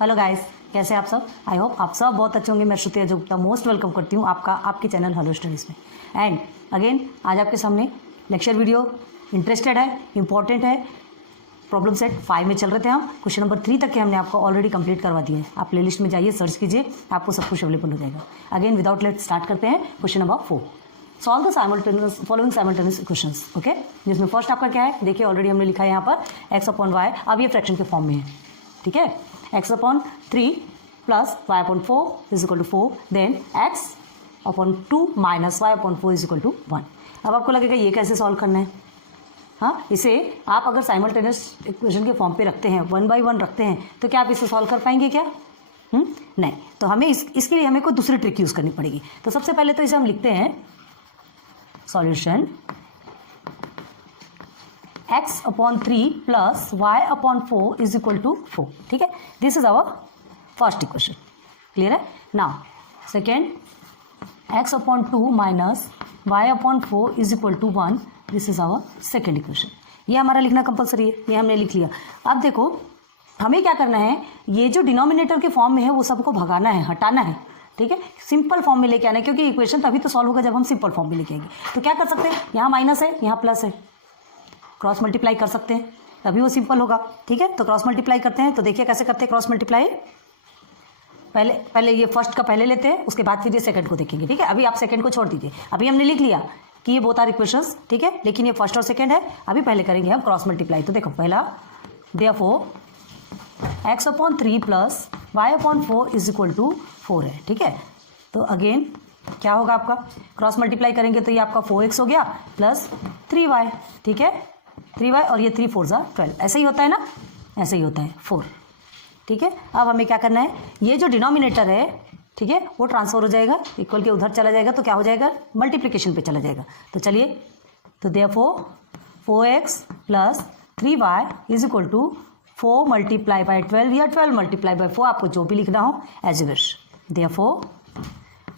Hello guys, कैसे आप सब? आई होप आप सब बहुत अच्छे होंगे। मैं श्रुति अजय गुप्ता मोस्ट वेलकम करती हूँ आपके चैनल हेलो स्टडीज़ में। एंड अगेन आज आपके सामने लेक्चर वीडियो इंटरेस्टेड है, इंपॉर्टेंट है। प्रॉब्लम सेट 5 में चल रहे थे हम। क्वेश्चन नंबर 3 तक के हमने आपको ऑलरेडी कंप्लीट करवा दिया है। आप प्ले लिस्ट में जाइए, सर्च कीजिए, आपको सब कुछ अवेलेबल हो जाएगा। अगेन विदाउट लेट स्टार्ट करते हैं question number 4। Solve the following simultaneous equations. Okay, जिसमें फर्स्ट आपका क्या है, देखिए ऑलरेडी हमने लिखा है यहाँ पर x अपॉन वाई। अब ये फ्रैक्शन के फॉर्म में है, ठीक है। x upon 3 plus y upon 4 is equal to 4, then x upon 2 minus y upon 4 is equal to 1। अब आपको लगेगा ये कैसे सॉल्व करना है। हाँ, इसे आप अगर साइमल्टेनियस इक्वेशन के फॉर्म पे रखते हैं, 1 बाई 1 रखते हैं, तो क्या आप इसे सॉल्व कर पाएंगे क्या? नहीं। तो हमें इसके लिए हमें कोई दूसरी ट्रिक यूज़ करनी पड़ेगी। तो सबसे पहले तो इसे हम लिखते हैं solution x upon 3 plus y upon 4 is equal to 4, ठीक है। This is our first equation, clear है। Now second, x upon 2 minus y upon 4 is equal to 1, this is our second equation. ये हमारा लिखना कंपलसरी है, ये हमने लिख लिया। अब देखो हमें क्या करना है, ये जो डिनोमिनेटर के फॉर्म में है वो सबको भगाना है, हटाना है, ठीक है। सिंपल फॉर्म में लेके आना है, क्योंकि इक्वेशन तभी तो सॉल्व होगा जब हम सिंपल फॉर्म में लेके आएंगे। तो क्या कर सकते हैं, यहाँ माइनस है, यहाँ प्लस है, क्रॉस मल्टीप्लाई कर सकते हैं, तभी वो सिंपल होगा, ठीक है। तो क्रॉस मल्टीप्लाई करते हैं। तो देखिए कैसे करते हैं क्रॉस मल्टीप्लाई। पहले ये फर्स्ट का पहले लेते हैं, उसके बाद फिर ये सेकंड को देखेंगे, ठीक है। अभी आप सेकंड को छोड़ दीजिए। अभी हमने लिख लिया कि ये बोथ आर इक्वेशंस, ठीक है, लेकिन ये फर्स्ट और सेकंड है। अभी पहले करेंगे हम क्रॉस मल्टीप्लाई। तो देखो पहला, therefore x upon 3 plus y upon 4 is equal to 4 है, ठीक है। तो अगेन क्या होगा आपका, क्रॉस मल्टीप्लाई करेंगे तो ये आपका 4x हो गया प्लस 3y, ठीक है। 3y और ये 3 4 12, ऐसे ही होता है ना, ऐसे ही होता है 4, ठीक है। अब हमें क्या करना है, ये जो डिनोमिनेटर है, ठीक है, वो ट्रांसफर हो जाएगा, इक्वल के उधर चला जाएगा, तो क्या हो जाएगा, मल्टीप्लिकेशन पे चला जाएगा। तो चलिए, तो therefore 4x plus 3y is equal to 4 multiply by 12 या 12 मल्टीप्लाई बाई 4, आपको जो भी लिखना हो as you wish. Therefore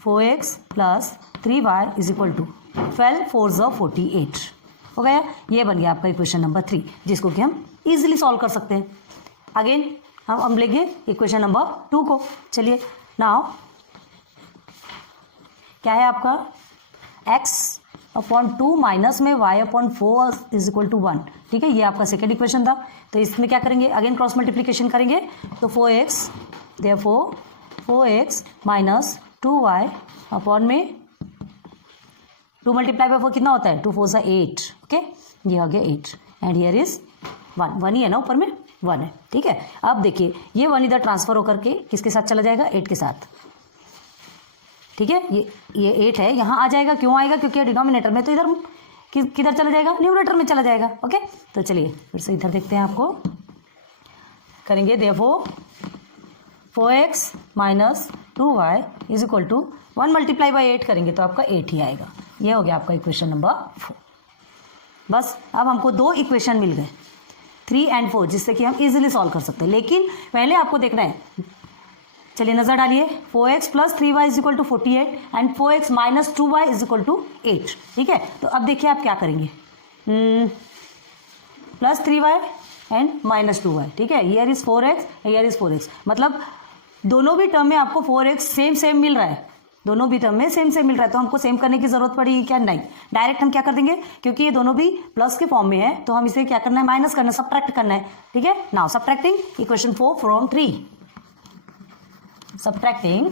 4x plus 3y is equal to 12 4 48 हो गया। ये बन गया आपका इक्वेशन नंबर 3, जिसको कि हम इजीली सॉल्व कर सकते हैं। अगेन हम लेंगे इक्वेशन नंबर 2 को। चलिए, नाउ क्या है आपका, x अपॉन 2 माइनस में y upon 4 is equal to 1, ठीक है। ये आपका सेकेंड इक्वेशन था। तो इसमें क्या करेंगे, अगेन क्रॉस मल्टीप्लिकेशन करेंगे। तो 4x, therefore 4x minus 2y upon में 2 मल्टीप्लाई बाई 4 कितना होता है, 2 4 8, ओके। ये हो गया 8 एंड हियर इज 1 ही है ना, ऊपर में 1 है, ठीक है। अब देखिए ये 1 इधर ट्रांसफर होकर के किसके साथ चला जाएगा, 8 के साथ, ठीक है। ये 8 है, यहाँ आ जाएगा, क्यों आएगा, क्योंकि डिनोमिनेटर में, तो इधर किधर चला जाएगा, न्यूमरेटर में चला जाएगा, ओके। तो चलिए फिर से इधर देखते हैं, आपको करेंगे। Therefore 4x minus 2y is equal to 1 multiply by 8 करेंगे तो आपका 8 ही आएगा। ये हो गया आपका इक्वेशन नंबर 4। बस अब हमको 2 इक्वेशन मिल गए, 3 and 4, जिससे कि हम इजीली सॉल्व कर सकते हैं। लेकिन पहले आपको देखना है, चलिए नजर डालिए, 4x plus 3y is equal to 48 and 4x minus 2y is equal to 8, ठीक है। तो अब देखिए आप क्या करेंगे, plus 3y and minus 2y, ठीक है। Here is 4x, here is 4x, मतलब दोनों भी टर्म में आपको 4x सेम मिल रहा है, दोनों भी टर्म में सेम मिल रहा है। तो हमको सेम करने की जरूरत पड़ेगी क्या, नहीं। डायरेक्ट हम क्या कर देंगे, क्योंकि ये दोनों भी प्लस के फॉर्म में है, तो हम इसे क्या करना है, माइनस करना है, सब्ट्रैक्ट करना है, ठीक है। Now subtracting equation 4 from 3, subtracting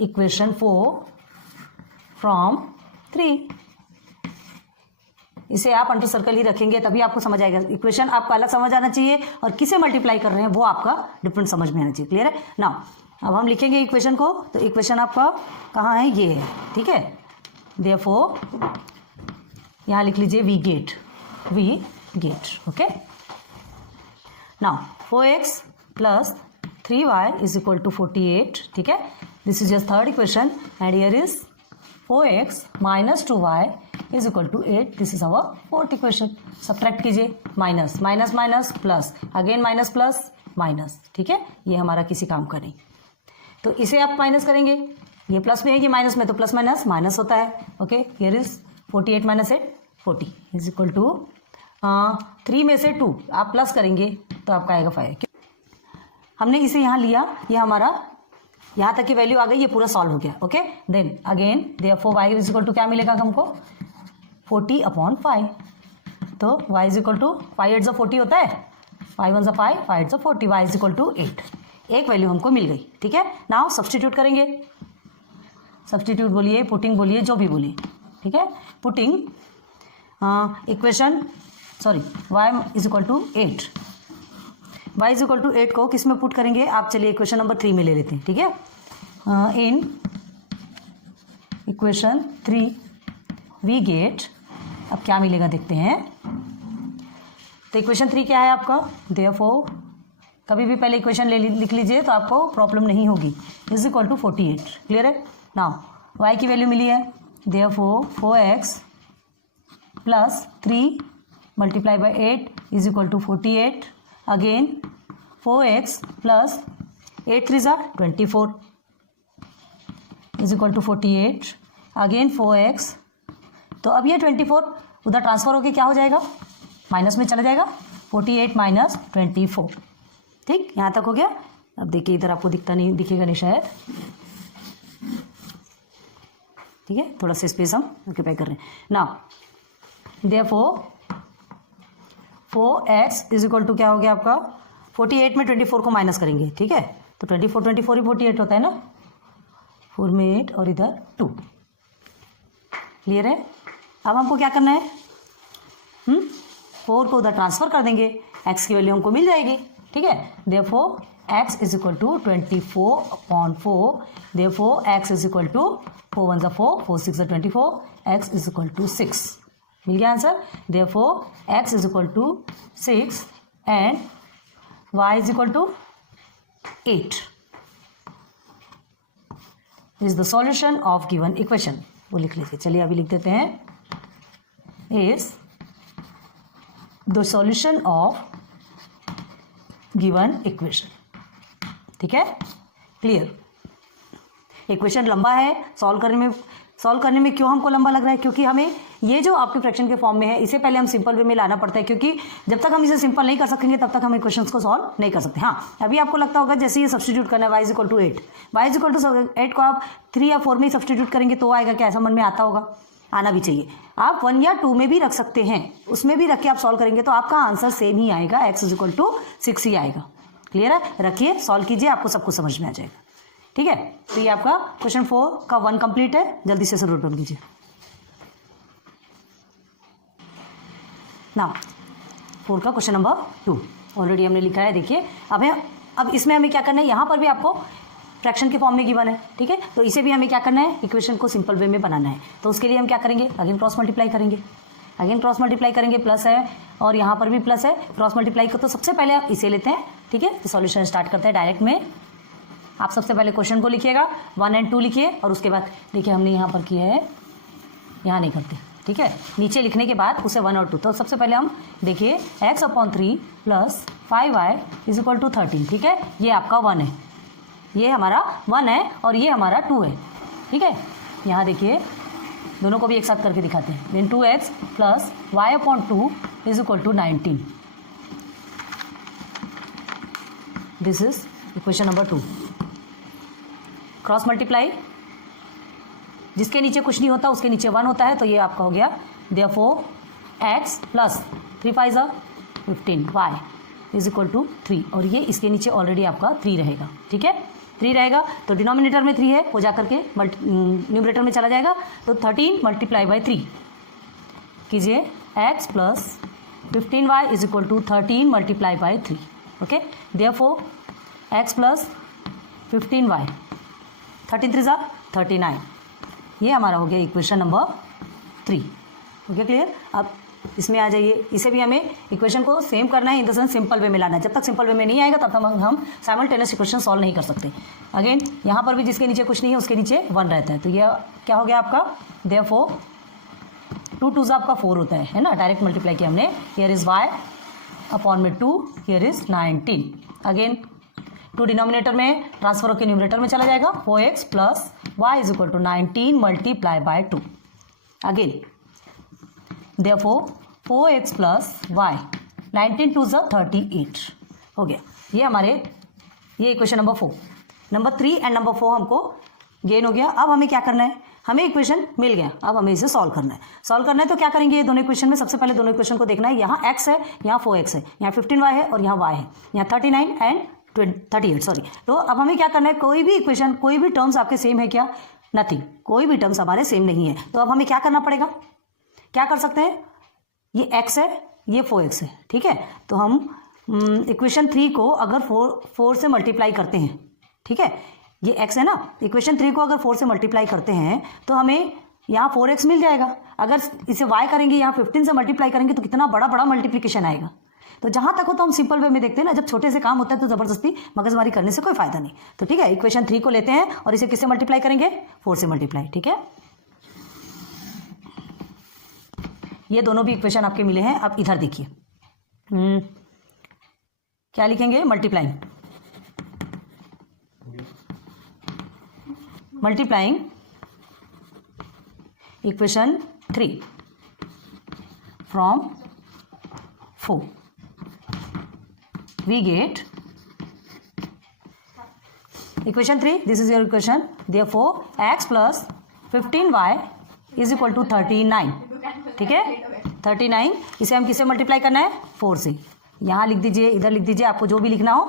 equation 4 from 3। इसे आप अंडर सर्कल ही रखेंगे तभी आपको समझ आएगा। इक्वेशन आपका अलग समझ आना चाहिए और किसे मल्टीप्लाई कर रहे हैं वो आपका डिफरेंट समझ में आना चाहिए, क्लियर है। नाउ अब हम लिखेंगे इक्वेशन को। तो इक्वेशन आपका कहाँ है, ये है, ठीक है। देयरफॉर यहाँ लिख लीजिए we get, okay. Now 4x plus 3y is equal to 48, ठीक है। This is your third equation and here is 4x minus 2y is equal to 8, this is our fourth equation. Subtract कीजिए, minus minus minus plus, again minus plus minus, ठीक है। ये हमारा किसी काम का नहीं, तो इसे आप माइनस करेंगे, ये प्लस में है, ये माइनस में, तो प्लस माइनस माइनस होता है, okay. Here is 48 minus 8 40 is equal to 3 में से 2 आप प्लस करेंगे तो आपका आएगा 5। हमने इसे यहाँ लिया, ये हमारा यहाँ तक की वैल्यू आ गई, ये पूरा सॉल्व हो गया। Okay, then again therefore y is equal to क्या मिलेगा हमको 40/5। तो y इज इक्वल टू 5 8 40 होता है, 5 1 5 5 8 40, y इज इक्वल टू 8। एक वैल्यू हमको मिल गई। ठीक है, नाउ सब्सटीट्यूट करेंगे। सब्सटीट्यूट बोलिए, पुटिंग बोलिए, जो भी बोलिए। ठीक है, putting equation y is equal to 8, y is equal to 8 को किस में पुट करेंगे आप? चलिए इक्वेशन नंबर 3 में ले लेते हैं। ठीक है, इन इक्वेशन 3 वी गेट, अब क्या मिलेगा देखते हैं। तो इक्वेशन 3 क्या है आपका? देयरफॉर कभी भी पहले इक्वेशन लिख लीजिए तो आपको प्रॉब्लम नहीं होगी। Is equal to 48। क्लियर है? नाउ y की वैल्यू मिली है, therefore 4x plus 3 multiply by 8 is equal to 48। Again 4x plus 8 3 ज़ा 24 is equal to 48। Again 4x, तो अब ये 24 उधर ट्रांसफर होके क्या हो जाएगा? माइनस में चला जाएगा, 48 माइनस 24। ठीक, यहाँ तक हो गया। अब देखिए इधर आपको दिखेगा नहीं शायद। ठीक है, थोड़ा सा स्पेस हम ऑक्यूपाई कर रहे हैं। Now therefore 4x is equal to क्या हो गया आपका? 48 में 24 को माइनस करेंगे। ठीक है, तो 24 ही 48 होता है ना, 4 में 8 और इधर 2। क्लियर है? अब हमको क्या करना है? 4 को उधर ट्रांसफर कर देंगे, x की वैल्यू हमको मिल जाएगी। ठीक है, therefore x is equal to 24/4। Therefore x is equal to 4 1 4 4 6 24, x is equal to 6। मिल गया answer. Therefore x is equal to 6 and y is equal to 8 is the solution of given equation. वो लिख लीजिए। चलिए अभी लिख देते हैं, is the solution of given equation. ठीक है, क्लियर। इक्वेशन लंबा है, सॉल्व करने में क्यों हमको लंबा लग रहा है? क्योंकि हमें ये जो आपके फ्रैक्शन के फॉर्म में है, इसे पहले हम सिंपल वे में लाना पड़ता है, क्योंकि जब तक हम इसे सिंपल नहीं कर सकेंगे तब तक हम इक्वेशंस को सॉल्व नहीं कर सकते। हाँ, अभी आपको लगता होगा जैसे ये सब्सटीट्यूट करना है y is equal to 8, y is equal to 8 को आप 3 या 4 में ही सब्सटीट्यूट करेंगे तो आएगा क्या? ऐसा मन में आता होगा, आना भी चाहिए। आप 1 या 2 में भी रख सकते हैं, उसमें भी रख के आप सॉल्व करेंगे तो आपका आंसर सेम ही आएगा, x इज इक्वल टू 6 ही आएगा। क्लियर है? रखिए, सॉल्व कीजिए, आपको सब कुछ समझ में आ जाएगा। ठीक है, तो ये आपका क्वेश्चन 4 का 1 कंप्लीट है। जल्दी से नोट डाउन कीजिए। नाउ 4 का क्वेश्चन नंबर 2 ऑलरेडी हमने लिखा है। देखिए अब इसमें हमें क्या करना है, यहाँ पर भी आपको फ्रैक्शन के फॉर्म में गिवन है। ठीक है, तो इसे भी हमें क्या करना है? इक्वेशन को सिंपल वे में बनाना है। तो उसके लिए हम क्या करेंगे? अगेन क्रॉस मल्टीप्लाई करेंगे, प्लस है और यहाँ पर भी प्लस है। क्रॉस मल्टीप्लाई को तो सबसे पहले आप इसे लेते हैं। ठीक है, तो सॉल्यूशन स्टार्ट करते हैं डायरेक्ट में। आप सबसे पहले क्वेश्चन को लिखिएगा, 1 और 2 लिखिए, और उसके बाद देखिए हमने यहाँ पर किया है, यहाँ नहीं करते। ठीक है, नीचे लिखने के बाद उसे 1 और 2। तो सबसे पहले हम देखिए x/3 plus 5y is equal to 13। ठीक है, ये आपका 1 है, ये हमारा 1 है और ये हमारा 2 है। ठीक है, यहाँ देखिए दोनों को भी एक साथ करके दिखाते हैं। Then 2x plus y/2 is equal to 19। This is equation number 2। Cross multiply, जिसके नीचे कुछ नहीं होता उसके नीचे 1 होता है, तो ये आपका हो गया। Therefore x plus 3 5 15 y is equal to 3, और ये इसके नीचे ऑलरेडी आपका 3 रहेगा। ठीक है, 3 रहेगा तो डिनोमिनेटर में 3 है, वो जा करके न्यूमरेटर में चला जाएगा। तो 13 मल्टीप्लाई बाई 3 कीजिए, x plus 15y is equal to 13 multiply by 3। Okay, therefore x plus 15y, 13 3 39, ये हमारा हो गया इक्वेशन नंबर 3। Okay, clear. अब इसमें आ जाइए, इसे भी हमें इक्वेशन को सेम करना है, in the sense simple way में लाना है। जब तक सिंपल वे में नहीं आएगा तब तक हम साइमल्टेनियस इक्वेशन सॉल्व नहीं कर सकते। अगेन यहाँ पर भी जिसके नीचे कुछ नहीं है उसके नीचे 1 रहता है, तो ये क्या हो गया आपका? देयरफॉर 2 2 आपका 4 होता है ना, डायरेक्ट मल्टीप्लाई किया हमने। हियर इज y अपॉन में 2, हियर इज 19। अगेन 2 डिनोमिनेटर में ट्रांसफर होकर न्यूमरेटर में चला जाएगा। 4x plus y is equal to 19 multiply by 2। Again therefore 4x plus y, 19 2 38 हो गया। ये हमारे ये equation number 4, number 3 and number 4 हमको गेन हो गया। अब हमें क्या करना है, हमें इक्वेशन मिल गया, अब हमें इसे सॉल्व करना है। सॉल्व करना है तो क्या करेंगे, ये दोनों इक्वेशन में सबसे पहले दोनों इक्वेशन को देखना है। यहाँ x है, यहाँ 4x है, यहाँ 15y है और यहाँ y है, यहाँ 39 एंड 38 सॉरी। तो अब हमें क्या करना है, कोई भी इक्वेशन, कोई भी टर्म्स आपके सेम है क्या, नथिंग, कोई भी टर्म्स हमारे सेम नहीं है। तो अब हमें क्या करना पड़ेगा, क्या कर सकते हैं, ये x है, ये 4x है, ठीक है। तो हम इक्वेशन 3 को अगर 4 से मल्टीप्लाई करते हैं, ठीक है, ये x है ना, इक्वेशन 3 को अगर 4 से मल्टीप्लाई करते हैं तो हमें यहाँ 4x मिल जाएगा। अगर इसे y करेंगे, यहाँ 15 से मल्टीप्लाई करेंगे तो कितना बड़ा बड़ा मल्टीप्लिकेशन आएगा। तो जहां तक हो तो हम सिंपल वे में देखते हैं ना, जब छोटे से काम होता है तो जबरदस्ती मगजमारी करने से कोई फायदा नहीं। तो ठीक है, इक्वेशन 3 को लेते हैं और इसे किससे मल्टीप्लाई करेंगे, 4 से मल्टीप्लाई, ठीक है। ये दोनों भी इक्वेशन आपके मिले हैं। अब इधर देखिए, क्या लिखेंगे, multiplying equation 3 from 4 we get equation 3, this is your equation, therefore x plus 15y is equal to 39, ठीक है। 39 इसे हम किससे मल्टीप्लाई करना है, 4 से। यहाँ लिख दीजिए, इधर लिख दीजिए, आपको जो भी लिखना हो,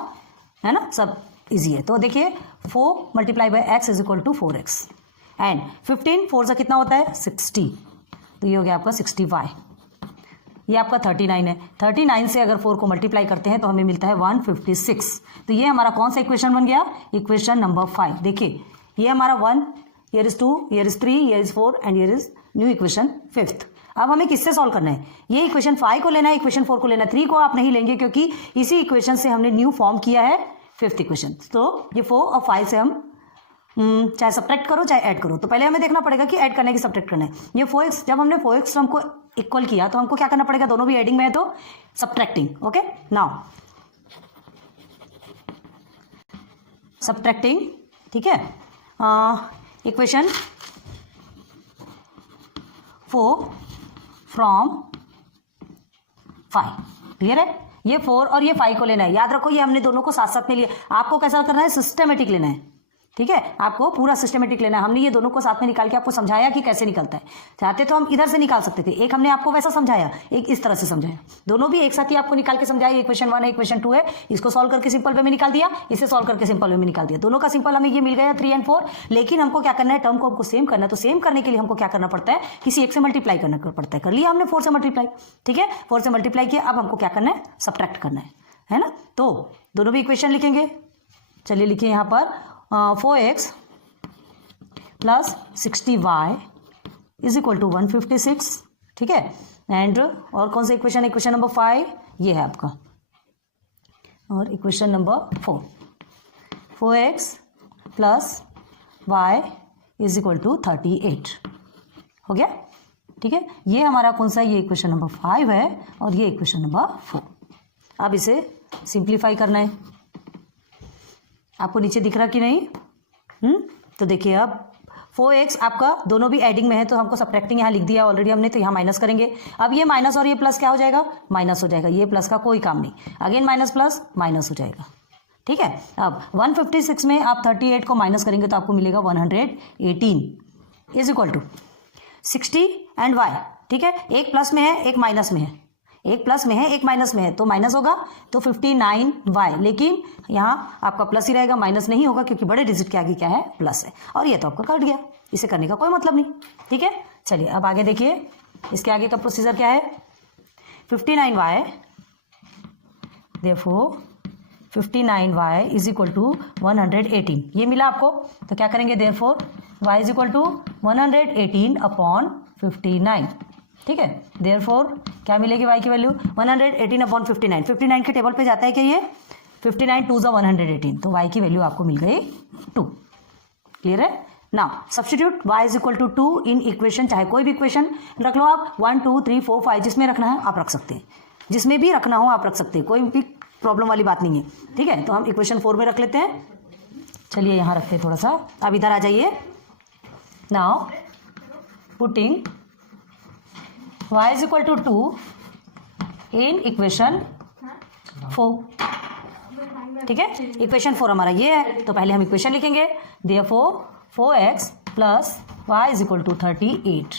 है ना, सब इजी है। तो देखिए 4 multiply by x is equal to 4x and 15 4 से कितना होता है 60, तो ये हो गया आपका 60y। ये आपका 39 है, 39 से अगर 4 को मल्टीप्लाई करते हैं तो हमें मिलता है 156। तो ये हमारा कौन सा इक्वेशन बन गया, इक्वेशन नंबर 5। देखिए ये हमारा 1, here is 2, here is 3, here is 4 and here is new equation 5th। अब हमें किससे सॉल्व करना है, ये इक्वेशन 5 को लेना है, इक्वेशन 4 को लेना है। 3 को आप नहीं लेंगे क्योंकि इसी इक्वेशन से हमने न्यू फॉर्म किया है 5th इक्वेशन। तो ये 4 और 5 से हम चाहे सब्ट्रैक्ट करो चाहे ऐड करो, तो पहले हमें देखना पड़ेगा कि ऐड करना है कि सब्ट्रैक्ट करना है। ये 4x, जब हमने 4x टर्म को इक्वल किया तो हमको क्या करना पड़ेगा, दोनों भी एडिंग में है तो सब्ट्रैक्टिंग। ओके, नाउ सब्ट्रैक्टिंग, ठीक है, इक्वेशन 4 फ्रॉम 5, क्लियर है। ये 4 और ये 5 को लेना है, याद रखो ये हमने दोनों को साथ साथ में लिया। आपको कैसा करना है, सिस्टमेटिक लेना है, ठीक है, आपको पूरा सिस्टमेटिक लेना है। हमने ये दोनों को साथ में निकाल के आपको समझाया कि कैसे निकलता है। चाहते तो हम इधर से निकाल सकते थे, एक हमने आपको वैसा समझाया, एक इस तरह से समझाया, दोनों भी एक साथ ही आपको निकाल के समझाया। इक्वेशन 1 है, इक्वेशन 2 है, इसको सॉल्व करके सिंपल वे में निकाल दिया, इसे सॉल्व करके सिंपल वे में निकाल दिया। दोनों का सिंपल हमें ये मिल गया 3 एंड 4। लेकिन हमको क्या करना है, टर्म को हमको सेम करना है। तो सेम करने के लिए हमको क्या करना पड़ता है, किसी एक से मल्टीप्लाई करना पड़ता है। कर लिया हमने 4 से मल्टीप्लाई, ठीक है, 4 से मल्टीप्लाई किया। अब हमको क्या करना है, सब्ट्रैक्ट करना है ना। तो दोनों भी इक्वेशन लिखेंगे, चलिए लिखिए यहाँ पर 4x plus 60y is equal to 156, ठीक है। एंड और कौन सा इक्वेशन है, इक्वेशन नंबर 5 ये है आपका, और equation number 4 4x plus y is equal to 38 हो गया, ठीक है। ये हमारा कौन सा, ये इक्वेशन नंबर 5 है और ये इक्वेशन नंबर 4। अब इसे सिंप्लीफाई करना है, आपको नीचे दिख रहा कि नहीं, तो देखिए अब 4x आपका दोनों भी एडिंग में है तो हमको सब्ट्रैक्टिंग यहाँ लिख दिया ऑलरेडी हमने, तो यहाँ माइनस करेंगे। अब ये माइनस और ये प्लस क्या हो जाएगा, माइनस हो जाएगा। ये प्लस का कोई काम नहीं, अगेन माइनस प्लस माइनस हो जाएगा, ठीक है। अब 156 में आप 38 को माइनस करेंगे तो आपको मिलेगा 118 is equal to 60 and y, ठीक है। एक प्लस में है, एक माइनस में है, एक प्लस में है, एक माइनस में है, तो माइनस होगा तो 59y। लेकिन यहाँ आपका प्लस ही रहेगा, माइनस नहीं होगा क्योंकि बड़े डिजिट के आगे क्या है, प्लस है। और ये तो आपका कट गया, इसे करने का कोई मतलब नहीं, ठीक है। चलिए अब आगे देखिए, इसके आगे का प्रोसीजर क्या है, 59y, therefore 59y is equal to 118, ये मिला आपको। तो क्या करेंगे, therefore y is equal to 118 upon 59, ठीक है। देयरफॉर क्या मिलेगी y की वैल्यू, 118 अपॉन 59। 59 के टेबल पे जाता है क्या ये, 59 2 118, तो y की वैल्यू आपको मिल गई 2, क्लियर है। Now substitute y is equal to 2 in equation, चाहे कोई भी इक्वेशन रख लो आप, 1 2 3 4 5 जिसमें रखना है आप रख सकते हैं, जिसमें भी रखना हो आप रख सकते हैं, कोई भी प्रॉब्लम वाली बात नहीं है, ठीक है। तो हम इक्वेशन 4 में रख लेते हैं, चलिए यहाँ रखते हैं थोड़ा सा। अब इधर आ जाइए, now putting y is equal to 2 in equation 4, ठीक है, इक्वेशन 4 हमारा ये है। तो पहले हम इक्वेशन लिखेंगे, therefore 4x plus y is equal to 38।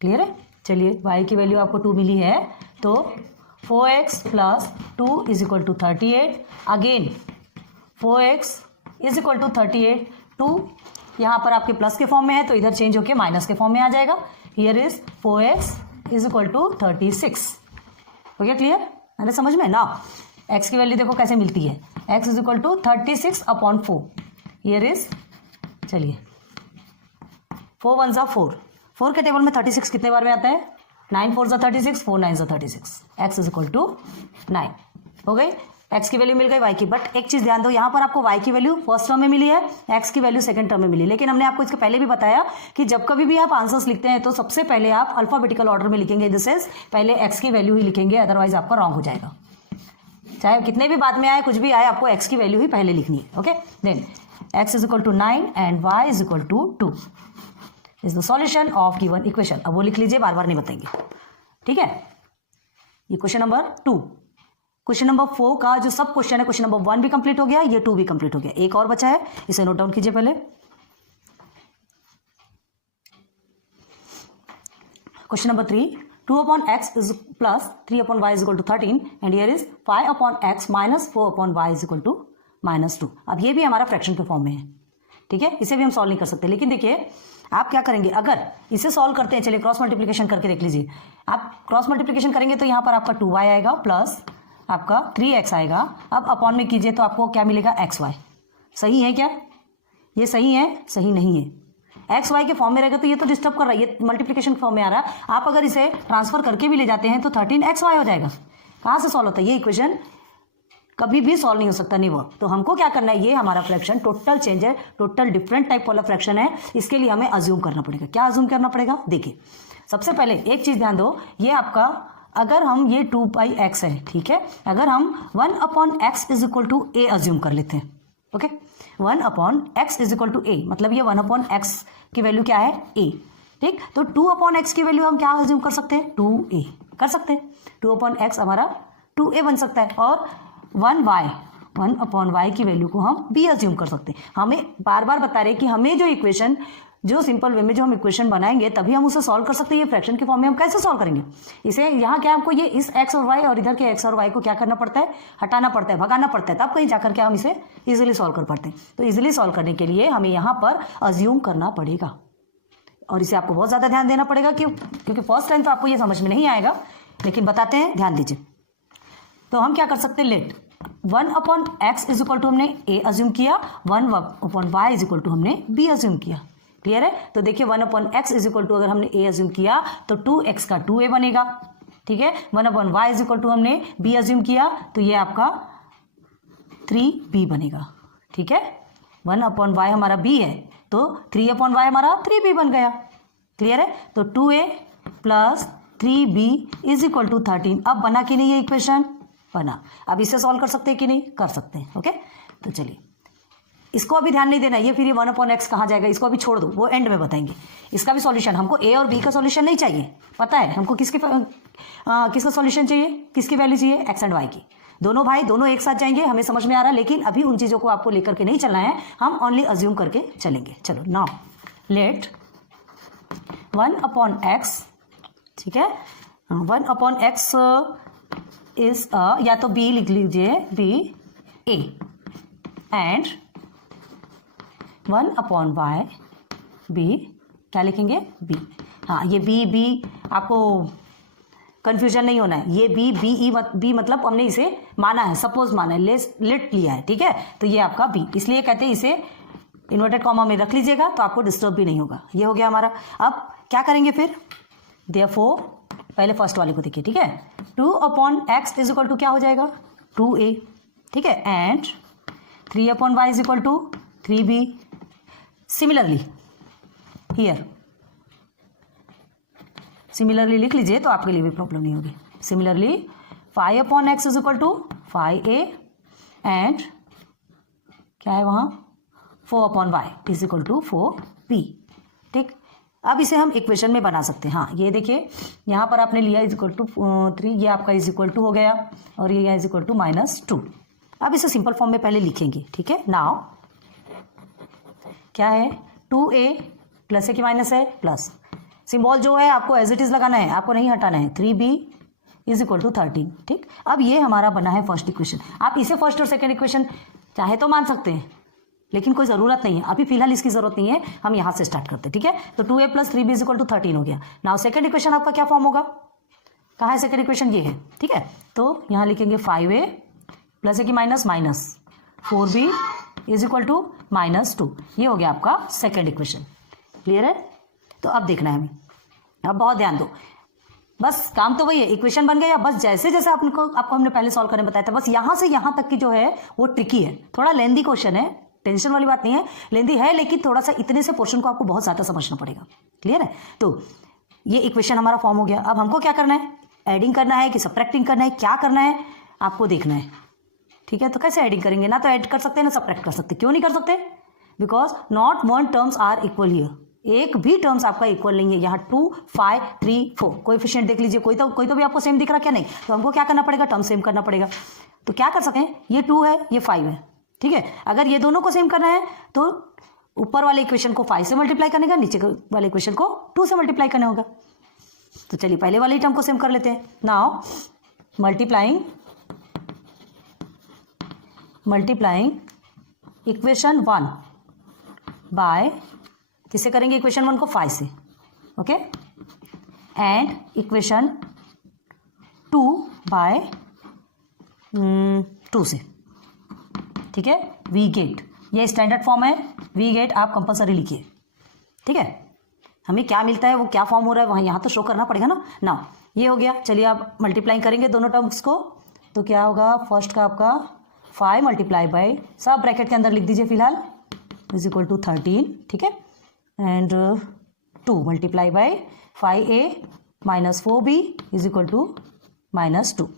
Clear है? चलिए, y की वैल्यू आपको 2 मिली है, तो 4x plus 2 is equal to 38। Again 4x is equal to 38, 2 यहाँ पर आपके प्लस के फॉर्म में है तो इधर चेंज होकर माइनस के फॉर्म में आ जाएगा। Here is 4x is equal to 36। हो गया क्लियर? अरे समझ में ना, x की वैल्यू देखो कैसे मिलती है, x is equal to 36/4। Here is, चलिए 4 1 जा 4, 4 के टेबल में 36 कितने बार में आता है? 9 4 जा 36, 4 9 जा 36, x इज इक्वल टू 9। हो गई, x की वैल्यू मिल गई y की। बट एक चीज ध्यान दो, यहाँ पर आपको y की वैल्यू फर्स्ट टर्म में मिली है, x की वैल्यू सेकंड टर्म में मिली। लेकिन हमने आपको इसके पहले भी बताया कि जब कभी भी आप आंसर्स लिखते हैं तो सबसे पहले आप अल्फाबेटिकल ऑर्डर में लिखेंगे, इन द सेंस पहले x की वैल्यू ही लिखेंगे, अदरवाइज आपका रॉन्ग हो जाएगा। चाहे कितने भी बाद में आए, कुछ भी आए, आपको x की वैल्यू ही पहले लिखनी है। Okay, then x is equal to 9 and y is equal to 2 is the solution of given equation. अब वो लिख लीजिए, बार बार नहीं बताएंगे, ठीक है। ये क्वेश्चन नंबर 2। क्वेश्चन नंबर 4 का जो सब क्वेश्चन है, क्वेश्चन नंबर 1 भी कंप्लीट हो गया, ये 2 भी कंप्लीट हो गया। एक और बचा है, इसे नोट डाउन कीजिए पहले। Question number 3, 2/x is plus 3/y is equal to 13 and here is 5/x minus 4/y is equal to -2। अब ये भी हमारा फ्रैक्शन के फॉर्म में है, ठीक है, इसे भी हम सॉल्व नहीं कर सकते। लेकिन देखिए आप क्या करेंगे, अगर इसे सॉल्व करते हैं, चलिए क्रॉस मल्टीप्लिकेशन करके देख लीजिए। आप क्रॉस मल्टीप्लिकेशन करेंगे तो यहाँ पर आपका 2y आएगा प्लस आपका 3x आएगा। अब अपॉन में कीजिए तो आपको क्या मिलेगा, xy। सही है क्या? ये सही है? सही नहीं है। एक्स वाई के फॉर्म में रहेगा तो ये तो डिस्टर्ब कर रहा है, ये मल्टीप्लिकेशन फॉर्म में आ रहा है। आप अगर इसे ट्रांसफर करके भी ले जाते हैं तो 13xy हो जाएगा। कहाँ से सॉल्व होता है? ये इक्वेशन कभी भी सॉल्व नहीं हो सकता, नहीं वो। तो हमको क्या करना है, ये हमारा फ्रैक्शन टोटल चेंज है, टोटल डिफरेंट टाइप वाला फ्रैक्शन है। इसके लिए हमें अज्यूम करना पड़ेगा। क्या अज्यूम करना पड़ेगा? देखिए सबसे पहले एक चीज ध्यान दो, ये आपका अगर हम ये 2πx है, ठीक है, अगर हम 1/x is equal to a assume कर लेते हैं, okay, 1/x is equal to a, मतलब ये 1/x की वैल्यू क्या है, a, ठीक। तो 2/x की वैल्यू हम क्या अज्यूम कर सकते हैं, 2a कर सकते हैं। 2/x हमारा 2a बन सकता है और 1/y की वैल्यू को हम b अज्यूम कर सकते हैं। हमें बार बार बता रहे कि हमें जो इक्वेशन, जो सिंपल वे में जो हम इक्वेशन बनाएंगे तभी हम उसे सॉल्व कर सकते हैं। ये फ्रैक्शन के फॉर्म में हम कैसे सॉल्व करेंगे इसे? यहाँ क्या हमको ये इस x और y और इधर के x और y को क्या करना पड़ता है, हटाना पड़ता है, भगाना पड़ता है, तब कहीं जाकर के हम इसे इजीली सॉल्व कर पाते हैं। तो इजीली सॉल्व करने के लिए हमें यहाँ पर अज्यूम करना पड़ेगा और इसे आपको बहुत ज़्यादा ध्यान देना पड़ेगा क्योंकि फर्स्ट टाइम तो आपको ये समझ में नहीं आएगा, लेकिन बताते हैं, ध्यान दीजिए। तो हम क्या कर सकते हैं, let 1/x is equal to हमने a अज्यूम किया, 1/y इज इक्वल टू हमने b अज्यूम किया। क्लियर है? तो देखिए 1/x इज इक्वल टू अगर हमने a अज्यूम किया तो 2x का 2a बनेगा, ठीक है। 1/y इज इक्वल टू हमने b अज्यूम किया तो ये आपका 3b बनेगा, ठीक है। 1/y हमारा b है तो 3/y हमारा 3b बन गया। क्लियर है? तो 2a plus 3b is equal to 13। अब बना कि नहीं ये इक्वेशन? बना। अब इसे सॉल्व कर सकते हैं कि नहीं? कर सकते हैं। ओके, तो चलिए इसको अभी ध्यान नहीं देना, ये फिर ये 1/x कहाँ जाएगा, इसको अभी छोड़ दो, वो एंड में बताएंगे। इसका भी सॉल्यूशन, हमको a और b का सॉल्यूशन नहीं चाहिए, पता है हमको किसका सॉल्यूशन चाहिए, किसकी वैल्यू चाहिए, x एंड y की। दोनों भाई दोनों एक साथ जाएंगे, हमें समझ में आ रहा है, लेकिन अभी उन चीज़ों को आपको लेकर के नहीं चलना है, हम ओनली अज्यूम करके चलेंगे। चलो नाउ लेट 1/x, ठीक है, 1/x इज या तो b लिख लीजिए, b a and 1/y b, क्या लिखेंगे, b। हाँ, ये b आपको कंफ्यूजन नहीं होना है, ये b मतलब हमने इसे माना है, सपोज माना है, लेट लिया है, ठीक है। तो ये आपका b, इसलिए कहते हैं इसे इन्वर्टेड कॉमा में रख लीजिएगा तो आपको डिस्टर्ब भी नहीं होगा। ये हो गया हमारा। अब क्या करेंगे फिर, देयरफॉर पहले फर्स्ट वाले को देखिए, ठीक है, 2/x इज इक्वल टू क्या हो जाएगा, 2a, ठीक है, and 3/y is equal to 3b। Similarly here, similarly लिख लीजिए तो आपके लिए भी प्रॉब्लम नहीं होगी। Similarly 5/x is equal to 5a and क्या है वहाँ, 4/y is equal to 4b, ठीक। अब इसे हम इक्वेशन में बना सकते हैं। हाँ, ये देखिए यहाँ पर आपने लिया इज इक्वल टू 3, ये आपका इज इक्वल टू हो गया और ये इज इक्वल टू -2। अब इसे सिंपल फॉर्म में पहले लिखेंगे, ठीक है। नाउ क्या है, 2a प्लस है कि माइनस है, प्लस सिंबल जो है आपको एज इट इज लगाना है, आपको नहीं हटाना है, 3b इज इक्वल टू 13, ठीक। अब ये हमारा बना है फर्स्ट इक्वेशन। आप इसे फर्स्ट और सेकेंड इक्वेशन चाहे तो मान सकते हैं, लेकिन कोई ज़रूरत नहीं है, अभी फिलहाल इसकी ज़रूरत नहीं है, हम यहाँ से स्टार्ट करते हैं, ठीक है। तो 2a plus 3b is equal to 13 हो गया। नाउ सेकेंड इक्वेशन आपका क्या फॉर्म होगा, कहाँ है सेकेंड इक्वेशन, ये है, ठीक है। तो यहाँ लिखेंगे 5a प्लस है कि minus minus 4b is equal to -2, ये हो गया आपका सेकेंड इक्वेशन। क्लियर है। तो अब देखना है हमें, अब बहुत ध्यान दो, बस काम तो वही है, इक्वेशन बन गया, बस जैसे जैसे आपको हमने पहले सॉल्व करने बताया था, बस यहाँ से यहाँ तक की जो है वो ट्रिकी है, थोड़ा लेंदी क्वेश्चन है, टेंशन वाली बात नहीं है, लेंदी है, लेकिन थोड़ा सा इतने से पोर्शन को आपको बहुत ज़्यादा समझना पड़ेगा। क्लियर है। तो ये इक्वेशन हमारा फॉर्म हो गया। अब हमको क्या करना है, एडिंग करना है कि सब्ट्रैक्टिंग करना है, क्या करना है आपको देखना है, ठीक है। तो कैसे एडिंग करेंगे, ना तो ऐड कर सकते हैं ना सब्ट्रैक्ट कर सकते। क्यों नहीं कर सकते, because not one terms are equal here, एक भी टर्म्स आपका इक्वल नहीं है। यहाँ 2, 5, 3, 4 कोएफिशिएंट देख लीजिए, कोई तो भी आपको सेम दिख रहा क्या, नहीं। तो हमको क्या करना पड़ेगा, टर्म सेम करना पड़ेगा। तो क्या कर सकें, ये 2 है, ये 5 है, ठीक है। अगर ये दोनों को सेम करना है तो ऊपर वाले इक्वेशन को 5 से मल्टीप्लाई करने का, नीचे वाले इक्वेशन को 2 से मल्टीप्लाई करना होगा। तो चलिए पहले वाले टर्म को सेम कर लेते हैं। नाउ मल्टीप्लाइंग इक्वेशन 1 बाय, किससे करेंगे, इक्वेशन 1 को 5 से, ओके, एंड इक्वेशन 2 बाय 2 से, ठीक है। वी गेट, ये स्टैंडर्ड फॉर्म है, वी गेट आप कंपलसरी लिखिए, ठीक है। हमें क्या मिलता है, वो क्या फॉर्म हो रहा है वहाँ, यहाँ तो शो करना पड़ेगा ना। ना ये हो गया, चलिए आप मल्टीप्लाइंग करेंगे दोनों टर्म्स को, तो क्या होगा, फर्स्ट का आपका 5 मल्टीप्लाई बाय, सब ब्रैकेट के अंदर लिख दीजिए फिलहाल, इज इक्वल टू 13, ठीक है, and 2 multiply by 5a minus 4b is equal to -2।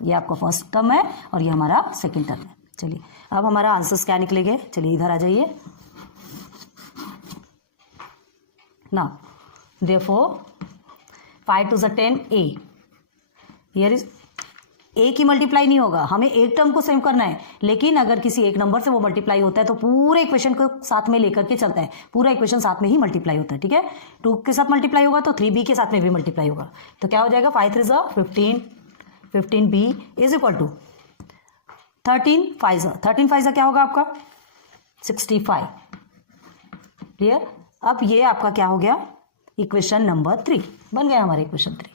ये आपका फर्स्ट टर्म है और ये हमारा सेकेंड टर्म है। चलिए अब हमारा आंसर्स क्या निकलेंगे, चलिए इधर आ जाइए। ना therefore 5 to the 10 a, here is a की मल्टीप्लाई नहीं होगा, हमें एक टर्म को सेम करना है, लेकिन अगर किसी एक नंबर से वो मल्टीप्लाई होता है तो पूरे इक्वेशन को साथ में लेकर के चलता है, पूरा इक्वेशन साथ में ही मल्टीप्लाई होता है, ठीक है। 2 के साथ मल्टीप्लाई होगा तो 3b के साथ में भी मल्टीप्लाई होगा, तो क्या हो जाएगा, 5 3 15, 15b इज इक्वल टू 13 5 क्या होगा आपका 65। क्लियर। अब ये आपका क्या हो गया, इक्वेशन नंबर 3 बन गया हमारा इक्वेशन 3,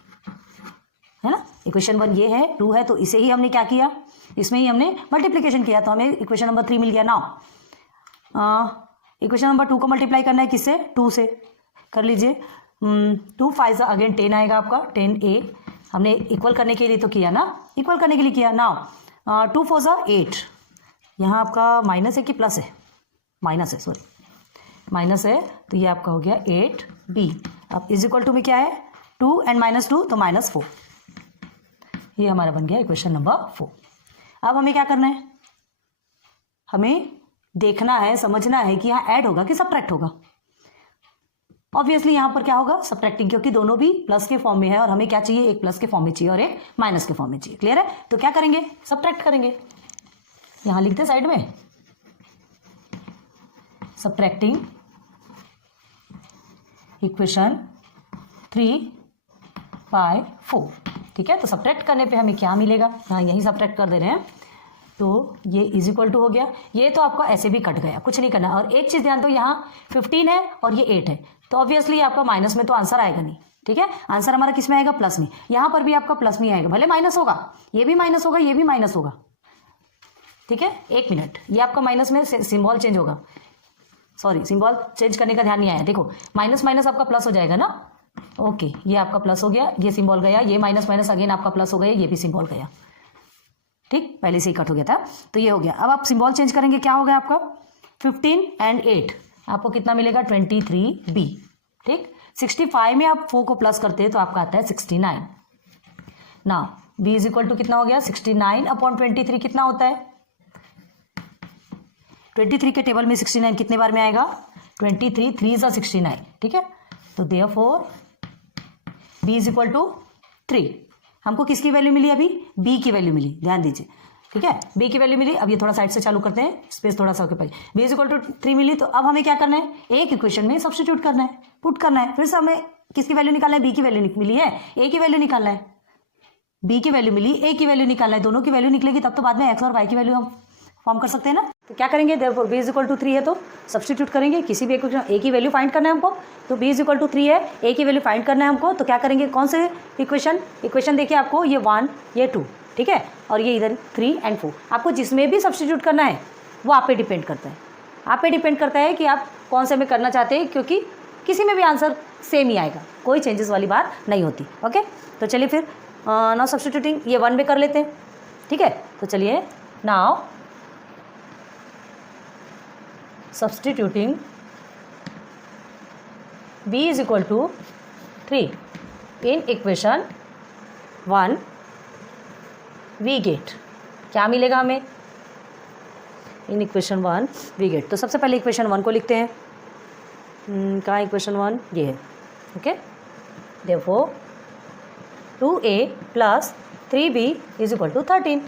है ना। इक्वेशन 1 ये है, 2 है, तो इसे ही हमने क्या किया, इसमें ही हमने मल्टीप्लिकेशन किया, तो हमें इक्वेशन नंबर 3 मिल गया। नाउ इक्वेशन नंबर 2 को मल्टीप्लाई करना है किससे, 2 से, कर लीजिए। 2 5 अगेन 10 आएगा आपका, 10a, हमने इक्वल करने के लिए तो किया ना, इक्वल करने के लिए किया। नाउ 2 4 8, यहाँ आपका माइनस है कि प्लस है, माइनस है, सॉरी माइनस है, तो ये आपका हो गया 8b। अब इज इक्वल टू में क्या है, 2 एंड -2 तो -4, ये हमारा बन गया इक्वेशन नंबर 4। अब हमें क्या करना है, हमें देखना है, समझना है कि यहाँ ऐड होगा कि सब्ट्रैक्ट होगा। ऑब्वियसली यहाँ पर क्या होगा, सब्ट्रैक्टिंग, क्योंकि दोनों भी प्लस के फॉर्म में है और हमें क्या चाहिए, एक प्लस के फॉर्म में चाहिए और एक माइनस के फॉर्म में चाहिए। क्लियर है। तो क्या करेंगे, सब्ट्रैक्ट करेंगे, यहाँ लिखते साइड में, सब्ट्रैक्टिंग इक्वेशन 3 बाय 4, ठीक है। तो सब्ट्रैक्ट करने पे हमें क्या मिलेगा, हाँ यही सब्ट्रैक्ट कर दे रहे हैं, तो ये इज इक्वल टू हो गया, ये तो आपका ऐसे भी कट गया, कुछ नहीं करना। और एक चीज़ ध्यान दो, यहाँ 15 है और ये 8 है, तो ऑब्वियसली आपका माइनस में तो आंसर आएगा नहीं, ठीक है। आंसर हमारा किस में आएगा, प्लस में। यहाँ पर भी आपका प्लस में आएगा, भले माइनस होगा, ये भी माइनस होगा, ये भी माइनस होगा, ठीक है। एक मिनट, ये आपका माइनस में सिंबल चेंज होगा, सॉरी सिंबल चेंज करने का ध्यान नहीं आया, देखो माइनस माइनस आपका प्लस हो जाएगा ना, ओके, ये आपका प्लस हो गया, ये सिंबल गया, ये माइनस माइनस अगेन आपका प्लस हो गया, ये भी सिंबल गया, ठीक, पहले से ही कट हो गया था, तो ये हो गया। अब आप सिंबल चेंज करेंगे, क्या हो गया आपका 15 एंड 8, आपको कितना मिलेगा 23b, ठीक। 65 में आप 4 को प्लस करते हैं तो आपका आता है 69। ना b इज इक्वल टू कितना हो गया, 69 अपॉन 23 कितना होता है, 23 के टेबल में 69 कितने बार में आएगा, 23 3 = 69, ठीक है। तो therefore b is equal to 3, हमको किसकी वैल्यू मिली, अभी b की वैल्यू मिली, ध्यान दीजिए। ठीक है, बी की वैल्यू मिली। अब ये थोड़ा साइड से चालू करते हैं, स्पेस थोड़ा सा occupy. B is equal to 3 मिली, तो अब हमें क्या करना है, एक इक्वेशन में सब्स्टिट्यूट करना है, पुट करना है। फिर से हमें किसकी वैल्यू निकालना है, बी की वैल्यू मिली है, ए की वैल्यू निकालना है। बी की वैल्यू मिली, ए की वैल्यू निकालना है, दोनों की वैल्यू निकलेगी तब तो बाद में एक्स और वाई की वैल्यू हम फॉर्म कर सकते हैं ना। तो क्या करेंगे, therefore b is equal to 3 है तो सब्स्टिट्यूट करेंगे, किसी भी इक्वेशन ए की वैल्यू फाइंड करना है हमको, तो बी इज इक्वल टू 3 है, ए की वैल्यू फाइंड करना है हमको, तो क्या करेंगे, कौन से इक्वेशन देखिए आपको, ये 1 ये 2, ठीक है, और ये इधर 3 एंड 4, आपको जिसमें भी सब्स्टिट्यूट करना है वो आप पे डिपेंड करता है, आप पे डिपेंड करता है कि आप कौन से में करना चाहते हैं, क्योंकि किसी में भी आंसर सेम ही आएगा, कोई चेंजेस वाली बात नहीं होती। ओके, तो चलिए फिर नाउ सब्स्टिट्यूटिंग, ये 1 में कर लेते हैं, ठीक है। तो चलिए now substituting b is equal to 3 in equation 1, we get क्या मिलेगा हमें, इन इक्वेशन 1 वी गेट। तो सबसे पहले इक्वेशन 1 को लिखते हैं, कहाँ इक्वेशन 1, ये है। Okay, therefore 2a plus 3b is equal to 13,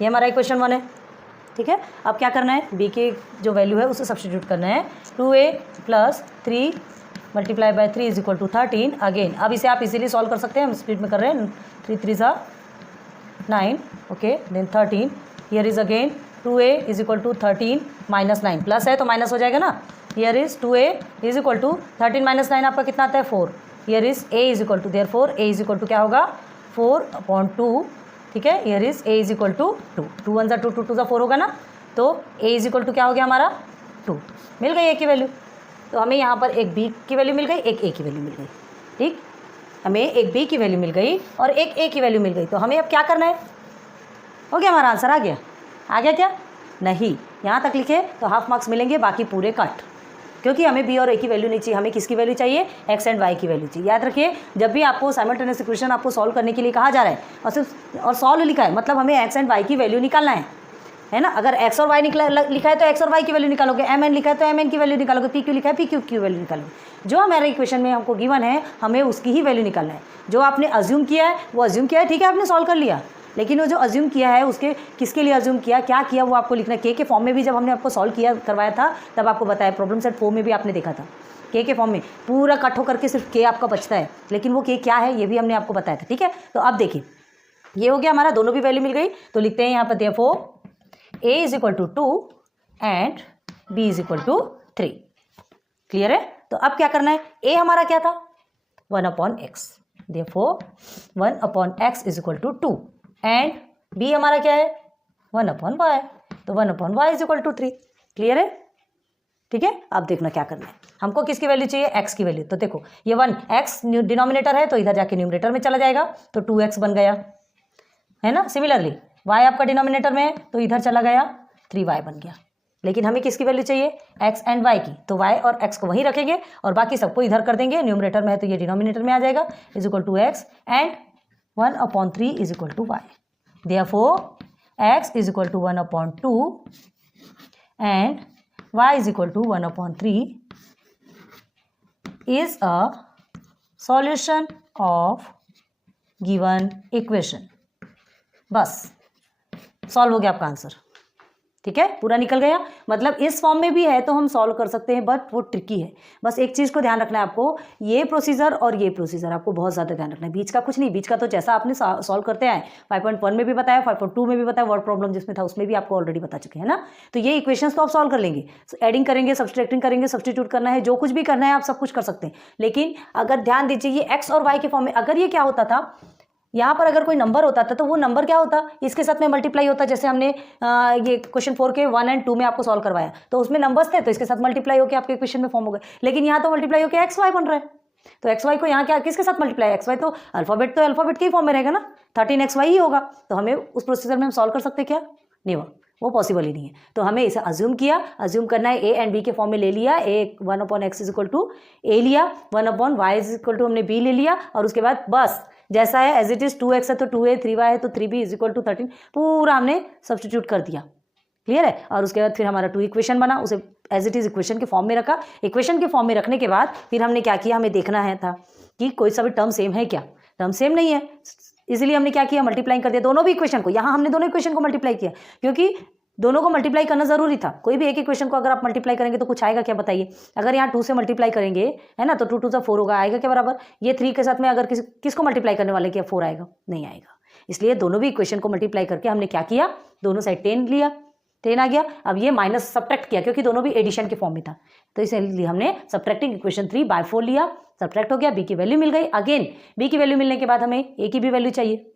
ये हमारा इक्वेशन 1 है, ठीक है। अब क्या करना है, b की जो वैल्यू है उसे सब्स्टिट्यूट करना है, 2a plus 3 multiply by 3 is equal to 13 again. अब इसे आप इजीली सॉल्व कर सकते हैं, हम स्पीड में कर रहे हैं, 3 3 सा 9, okay, then 13, here is again 2a is equal to 13 minus 9, plus है तो माइनस हो जाएगा ना, here is 2a is equal to 13 minus 9 आपका कितना आता है 4, here is a is equal to, therefore a is equal to क्या होगा 4/2, ठीक है, here is a is equal to 2, 2 1 2 2 2 4 होगा ना, तो a इज इक्वल टू क्या हो गया हमारा 2, मिल गई a की वैल्यू। तो हमें यहाँ पर एक b की वैल्यू मिल गई, एक a की वैल्यू मिल गई, ठीक, हमें एक b की वैल्यू मिल गई और एक a की वैल्यू मिल गई। तो हमें अब क्या करना है, हो गया हमारा आंसर, आ गया क्या, नहीं, यहाँ तक लिखे तो हाफ मार्क्स मिलेंगे, बाकी पूरे कट, क्योंकि हमें b और a की वैल्यू नहीं चाहिए, हमें किसकी वैल्यू चाहिए, x एंड y की वैल्यू चाहिए। याद रखिए, जब भी आपको साइमल्टेनियस इक्वेशन आपको सॉल्व करने के लिए कहा जा रहा है और सिर्फ और सॉल्व लिखा है, मतलब हमें x एंड y की वैल्यू निकालना है ना। अगर x और y लिखा है तो x और y की वैल्यू निकालोगे, mn लिखा है तो mn की वैल्यू निकालोगे, p q लिखा है p q की वैल्यू निकालोगे। जो हमारे इक्वेशन में हमको गिवन है हमें उसकी ही वैल्यू निकालना है, जो आपने अज्यूम किया है वो अज्यूम किया है, ठीक है, आपने सॉल्व कर लिया, लेकिन वो जो अज्यूम किया है उसके किसके लिए अज्यूम किया, क्या किया, वो आपको लिखना है। के फॉर्म में भी जब हमने आपको सॉल्व करवाया था तब आपको बताया, प्रॉब्लम सेट 4 में भी आपने देखा था, के फॉर्म में पूरा कट होकर के सिर्फ के आपका बचता है, लेकिन वो के क्या है ये भी हमने आपको बताया था, ठीक है। तो अब देखिए ये हो गया हमारा, दोनों भी वैल्यू मिल गई, तो लिखते हैं यहाँ पर therefore a is equal to 2 and b is equal to 3, clear है। तो अब क्या करना है, a हमारा क्या था 1/x, therefore 1/x is equal to 2 and b हमारा क्या है 1/y, तो 1/y is equal to 3, clear है, ठीक है। अब देखना क्या करना है, हमको किसकी वैल्यू चाहिए, x की वैल्यू। तो देखो ये 1x डिनोमिनेटर है तो इधर जाके न्यूमरेटर में चला जाएगा, तो 2x बन गया, है ना। सिमिलरली y आपका डिनोमिनेटर में है तो इधर चला गया, 3y बन गया। लेकिन हमें किसकी वैल्यू चाहिए, x एंड y की, तो y और x को वहीं रखेंगे और बाकी सबको इधर कर देंगे, न्यूमरेटर में है तो ये डिनोमिनेटर में आ जाएगा, is equal to x and 1/3 is equal to y, therefore x is equal to 1/2 and y is equal to 1/3 is a solution of given equation. बस सॉल्व हो गया आपका आंसर, ठीक है, पूरा निकल गया। मतलब इस फॉर्म में भी है तो हम सॉल्व कर सकते हैं, बट वो ट्रिकी है। बस एक चीज़ को ध्यान रखना है आपको, ये प्रोसीजर और ये प्रोसीजर आपको बहुत ज़्यादा ध्यान रखना है, बीच का कुछ नहीं। बीच का तो जैसा आपने सॉल्व करते आए 5.1 में भी बताया, 5.2 में भी बताया, वर्ड प्रॉब्लम जिसमें था उसमें भी आपको ऑलरेडी बता चुके हैं ना। तो ये इक्वेशंस तो आप सॉल्व कर लेंगे, एडिंग करेंगे, सब्सट्रैक्टिंग करेंगे, सब्स्टिट्यूट करना है, जो कुछ भी करना है आप सब कुछ कर सकते हैं। लेकिन अगर ध्यान दीजिए ये एक्स और वाई के फॉर्म में, अगर ये क्या होता था, यहाँ पर अगर कोई नंबर होता था तो वो नंबर क्या होता, इसके साथ में मल्टीप्लाई होता। जैसे हमने ये क्वेश्चन 4 के 1 एंड 2 में आपको सॉल्व करवाया तो उसमें नंबर्स थे तो इसके साथ मल्टीप्लाई होकर आपके इक्वेशन में फॉर्म हो गए। लेकिन यहाँ तो मल्टीप्लाई होकर एक्स वाई बन रहा है, तो एक्स वाई को यहाँ क्या किसके साथ मल्टीप्लाई, एक्स वाई तो अल्फाबेट के ही फॉर्म में रहेगा ना, 13xy ही होगा। तो हमें उस प्रोसीजर में हम सॉल्व कर सकते क्या, नहीं, वो पॉसिबल ही नहीं है। तो हमें इसे अज्यूम किया, अज्यूम करना है ए एंड बी के फॉर्म में ले लिया, ए 1/x इज इक्वल टू ए लिया, 1/y इज इक्वल टू हमने बी ले लिया, और उसके बाद बस जैसा है एज इट इज 2x है तो 2a, 3y है तो 3b इज इक्वल टू 13, पूरा हमने सब्स्टिट्यूट कर दिया, क्लियर है। और उसके बाद फिर हमारा 2 इक्वेशन बना, उसे एज इट इज इक्वेशन के फॉर्म में रखा। इक्वेशन के फॉर्म में रखने के बाद फिर हमने क्या किया, हमें देखना है था कि कोई सा भी टर्म सेम है क्या, टर्म सेम नहीं है, इसलिए हमने क्या किया, मल्टीप्लाइंग कर दिया दोनों भी इक्वेशन को। यहाँ हमने दोनों इक्वेशन को मल्टीप्लाई किया क्योंकि दोनों को मल्टीप्लाई करना जरूरी था। कोई भी एक इक्वेशन को अगर आप मल्टीप्लाई करेंगे तो कुछ आएगा क्या बताइए। अगर यहाँ 2 से मल्टीप्लाई करेंगे है ना, तो 2 2 4 होगा, आएगा क्या बराबर। ये 3 के साथ में अगर किसको मल्टीप्लाई करने वाले क्या 4 आएगा, नहीं आएगा। इसलिए दोनों भी इक्वेशन को मल्टीप्लाई करके हमने क्या किया, दोनों साइड 10 लिया, 10 आ गया। अब ये माइनस सब्ट्रैक्ट किया क्योंकि दोनों भी एडिशन के फॉर्म में था, तो इसलिए हमने सब्ट्रैक्टिंग इक्वेशन 3/4 लिया, सब्ट्रैक्ट हो गया, बी की वैल्यू मिल गई। अगेन बी की वैल्यू मिलने के बाद हमें ए की भी वैल्यू चाहिए,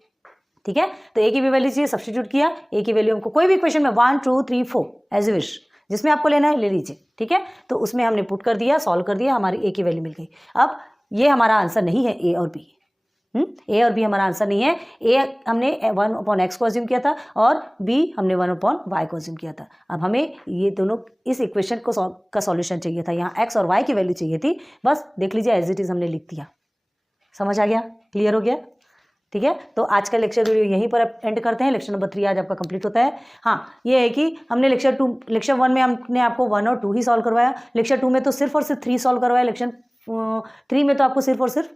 ठीक है। तो ए की भी वैल्यू चाहिए, सब्स्टिट्यूट किया। ए की वैल्यू हमको कोई भी इक्वेशन में 1 2 3 4 एज विश, जिसमें आपको लेना है ले लीजिए, ठीक है। तो उसमें हमने पुट कर दिया, सॉल्व कर दिया, हमारी ए की वैल्यू मिल गई। अब ये हमारा आंसर नहीं है ए और बी, ए और बी हमारा आंसर नहीं है। ए हमने 1/x को अज्यूम किया था और बी हमने 1/y को अज्यूम किया था। अब हमें ये दोनों इस इक्वेशन को का सॉल्यूशन चाहिए था, यहाँ x और y की वैल्यू चाहिए थी। बस देख लीजिए एज इट इज हमने लिख दिया। समझ आ गया, क्लियर हो गया, ठीक है। तो आज का लेक्चर वीडियो यहीं पर एंड करते हैं। लेक्चर नंबर 3 आज आपका कंप्लीट होता है। हाँ, ये है कि हमने लेक्चर 1 में हमने आपको 1 और 2 ही सॉल्व करवाया, लेक्चर 2 में तो सिर्फ और सिर्फ 3 सॉल्व करवाया, लेक्चर 3 में तो आपको सिर्फ और सिर्फ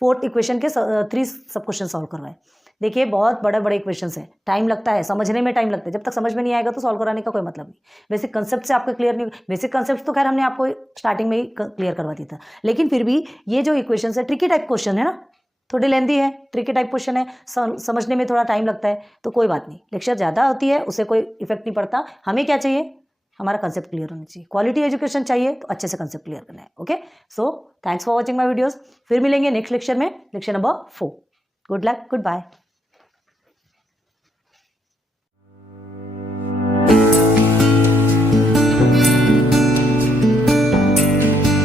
4th इक्वेशन के 3 सब क्वेश्चन सॉल्व करवाए। देखिए बहुत बड़े बड़े इक्वेशंस हैं, टाइम लगता है, समझने में टाइम लगता है। जब तक समझ में नहीं आएगा तो सॉल्व कराने का कोई मतलब नहीं। बेसिक कंसेप्ट से आपको क्लियर नहीं, बेसिक कंसेप्ट तो खैर हमने आपको स्टार्टिंग में ही क्लियर करवा दिया था, लेकिन फिर भी ये जो इक्वेशंस है ट्रिकी टाइप क्वेश्चन है ना, थोड़ी लेंदी है, ट्रिकी टाइप क्वेश्चन है, समझने में थोड़ा टाइम लगता है, तो कोई बात नहीं। लेक्चर ज़्यादा होती है उससे कोई इफेक्ट नहीं पड़ता। हमें क्या चाहिए, हमारा कंसेप्ट क्लियर होना चाहिए। क्वालिटी एजुकेशन चाहिए तो अच्छे से कंसेप्ट क्लियर करना है। Okay, so thanks for watching my videos. फिर मिलेंगे नेक्स्ट लेक्चर में, lecture number 4। Good luck, good bye.